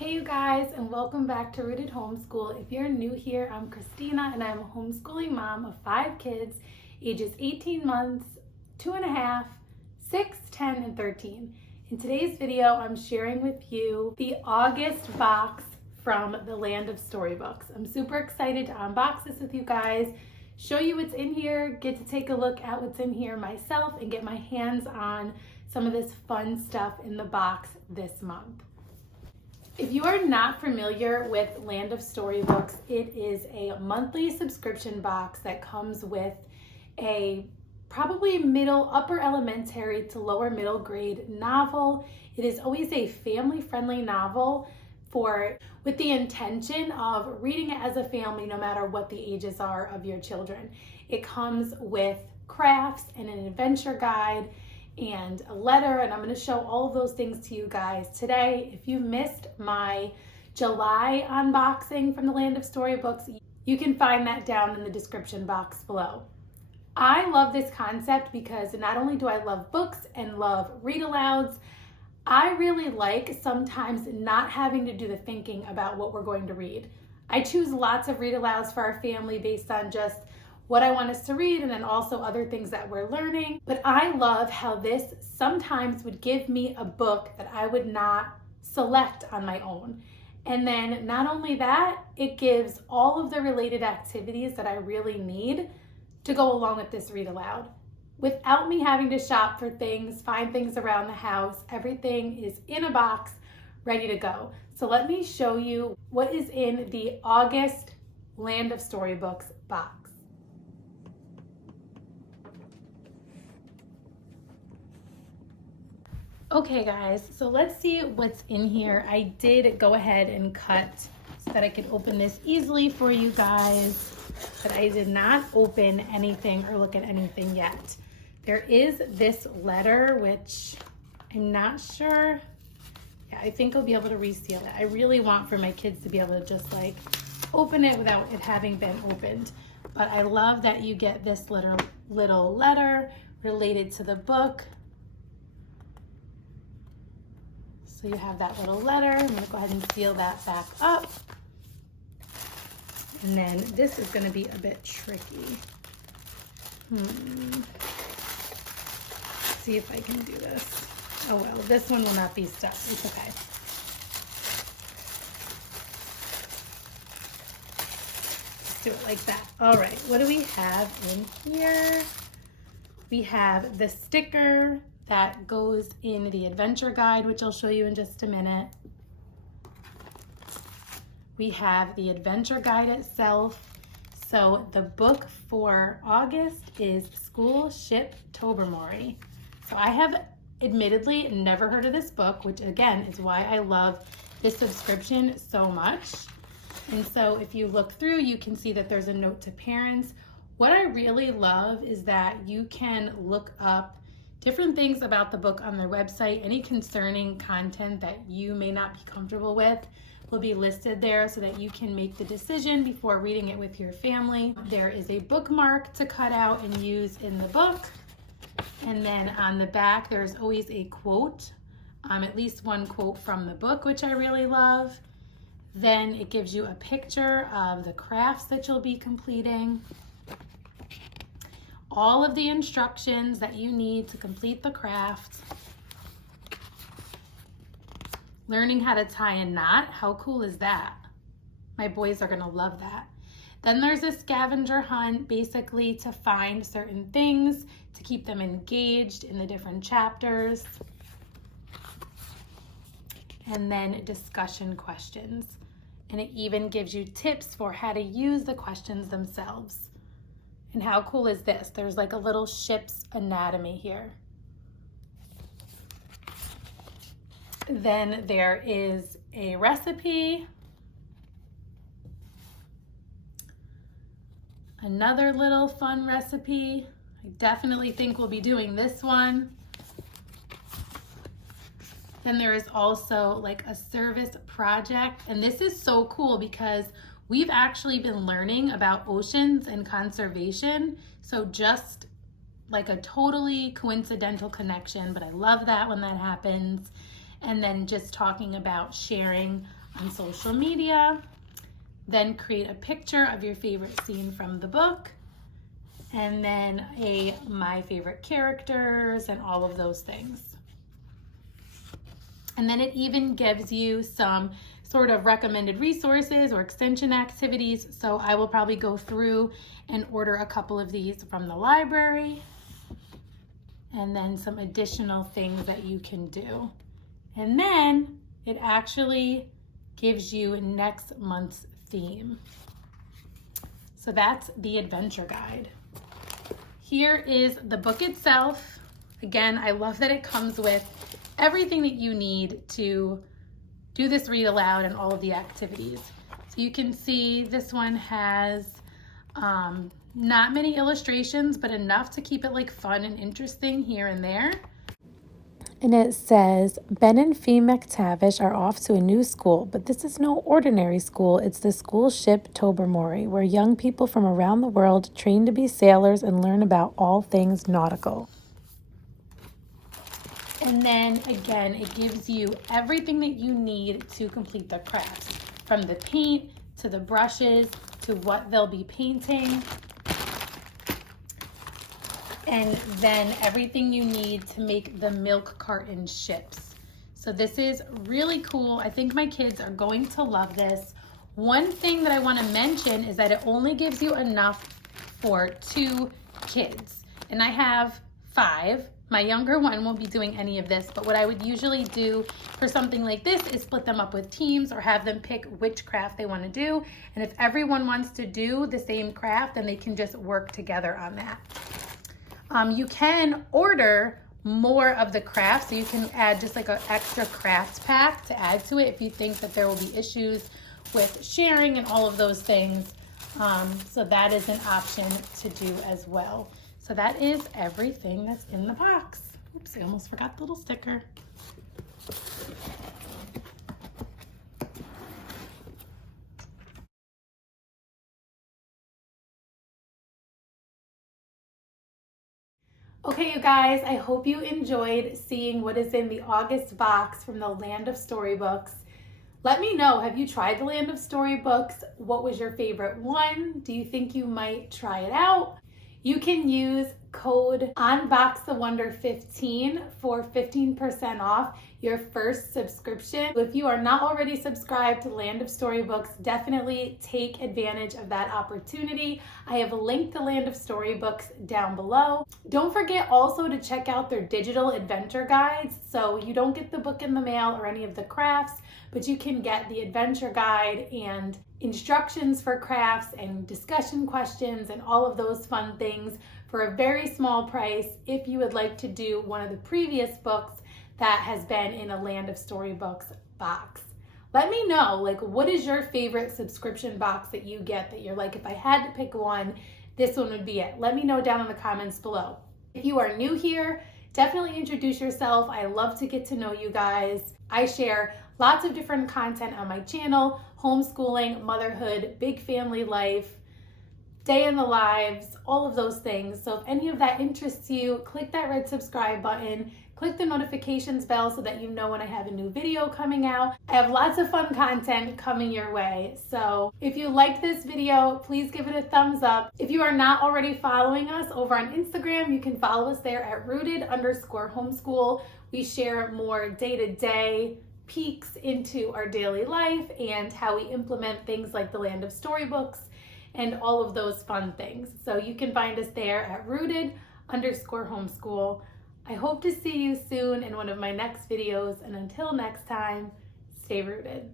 Hey you guys, and welcome back to Rooted Homeschool. If you're new here, I'm Christina and I'm a homeschooling mom of 5 kids, ages 18 months, 2.5, 6, 10, and 13. In today's video, I'm sharing with you the August box from the Land of Storybooks. I'm super excited to unbox this with you guys, show you what's in here, get to take a look at what's in here myself, and get my hands on some of this fun stuff in the box this month. If you are not familiar with Land of Storybooks, it is a monthly subscription box that comes with a probably upper elementary to lower middle grade novel. It is always a family-friendly novel with the intention of reading it as a family no matter what the ages are of your children. It comes with crafts and an adventure guide and a letter, and I'm going to show all of those things to you guys today. If you missed my July unboxing from the Land of Storybooks, you can find that down in the description box below. I love this concept because not only do I love books and love read-alouds, I really like sometimes not having to do the thinking about what we're going to read. I choose lots of read-alouds for our family based on just what I want us to read and then also other things that we're learning. But I love how this sometimes would give me a book that I would not select on my own. And then not only that, it gives all of the related activities that I really need to go along with this read aloud. Without me having to shop for things, find things around the house, everything is in a box, ready to go. So let me show you what is in the August Land of Storybooks box. Okay guys, so let's see what's in here. I did go ahead and cut so that I could open this easily for you guys, but I did not open anything or look at anything yet. There is this letter, which I'm not sure. Yeah, I think I'll be able to reseal it. I really want for my kids to be able to just like open it without it having been opened. But I love that you get this little letter related to the book. So you have that little letter. I'm gonna go ahead and seal that back up. And then this is gonna be a bit tricky. See if I can do this. Oh well, this one will not be stuck. It's okay. Let's do it like that. All right, what do we have in here? We have the sticker that goes in the adventure guide, which I'll show you in just a minute. We have the adventure guide itself. So the book for August is School Ship Tobermory. So I have admittedly never heard of this book, which again is why I love this subscription so much. And so if you look through, you can see that there's a note to parents. What I really love is that you can look up different things about the book on their website. Any concerning content that you may not be comfortable with will be listed there so that you can make the decision before reading it with your family. There is a bookmark to cut out and use in the book. And then on the back, there's always a quote, at least one quote from the book, which I really love. Then it gives you a picture of the crafts that you'll be completing, all of the instructions that you need to complete the craft, learning how to tie a knot. How cool is that? My boys are gonna love that. Then there's a scavenger hunt, basically to find certain things to keep them engaged in the different chapters. And then discussion questions. And it even gives you tips for how to use the questions themselves. And how cool is this? There's like a little ship's anatomy here. Then there is a recipe. Another little fun recipe. I definitely think we'll be doing this one. Then there is also like a service project. And this is so cool because we've actually been learning about oceans and conservation. So just like a totally coincidental connection, but I love that when that happens. And then just talking about sharing on social media, then create a picture of your favorite scene from the book, and then my favorite characters and all of those things. And then it even gives you some sort of recommended resources or extension activities. So I will probably go through and order a couple of these from the library, and then some additional things that you can do. And then it actually gives you next month's theme. So that's the adventure guide. Here is the book itself. Again, I love that it comes with everything that you need to do this read aloud and all of the activities. So you can see this one has not many illustrations, but enough to keep it like fun and interesting here and there. And it says, Ben and Fee McTavish are off to a new school, but this is no ordinary school. It's the school ship Tobermory, where young people from around the world train to be sailors and learn about all things nautical. And then again, it gives you everything that you need to complete the crafts, from the paint to the brushes to what they'll be painting, and then everything you need to make the milk carton ships. So this is really cool. I think my kids are going to love this. One thing that I want to mention is that it only gives you enough for 2 kids, and I have 5. My younger one won't be doing any of this, but what I would usually do for something like this is split them up with teams or have them pick which craft they want to do. And if everyone wants to do the same craft, then they can just work together on that. You can order more of the craft, so you can add just like an extra craft pack to add to it if you think that there will be issues with sharing and all of those things. So that is an option to do as well. So that is everything that's in the box. Oops, I almost forgot the little sticker. Okay, you guys, I hope you enjoyed seeing what is in the August box from the Land of Storybooks. Let me know, have you tried the Land of Storybooks? What was your favorite one? Do you think you might try it out? You can use code UNBOXTheWonder15 for 15% off your first subscription. If you are not already subscribed to Land of Storybooks, definitely take advantage of that opportunity. I have linked the Land of Storybooks down below. Don't forget also to check out their digital adventure guides. So you don't get the book in the mail or any of the crafts, but you can get the adventure guide and instructions for crafts and discussion questions and all of those fun things for a very small price if you would like to do one of the previous books that has been in a Land of Storybooks box. Let me know, like, what is your favorite subscription box that you get that you're like, if I had to pick one, this one would be it. Let me know down in the comments below. If you are new here, definitely introduce yourself. I love to get to know you guys. I share lots of different content on my channel: homeschooling, motherhood, big family life, day in the lives, all of those things. So if any of that interests you, click that red subscribe button, click the notifications bell so that you know when I have a new video coming out. I have lots of fun content coming your way. So if you liked this video, please give it a thumbs up. If you are not already following us over on Instagram, you can follow us there at rooted_homeschool. We share more day-to-day peeks into our daily life and how we implement things like the Land of Storybooks and all of those fun things. So you can find us there at rooted_homeschool. I hope to see you soon in one of my next videos, and until next time, stay rooted.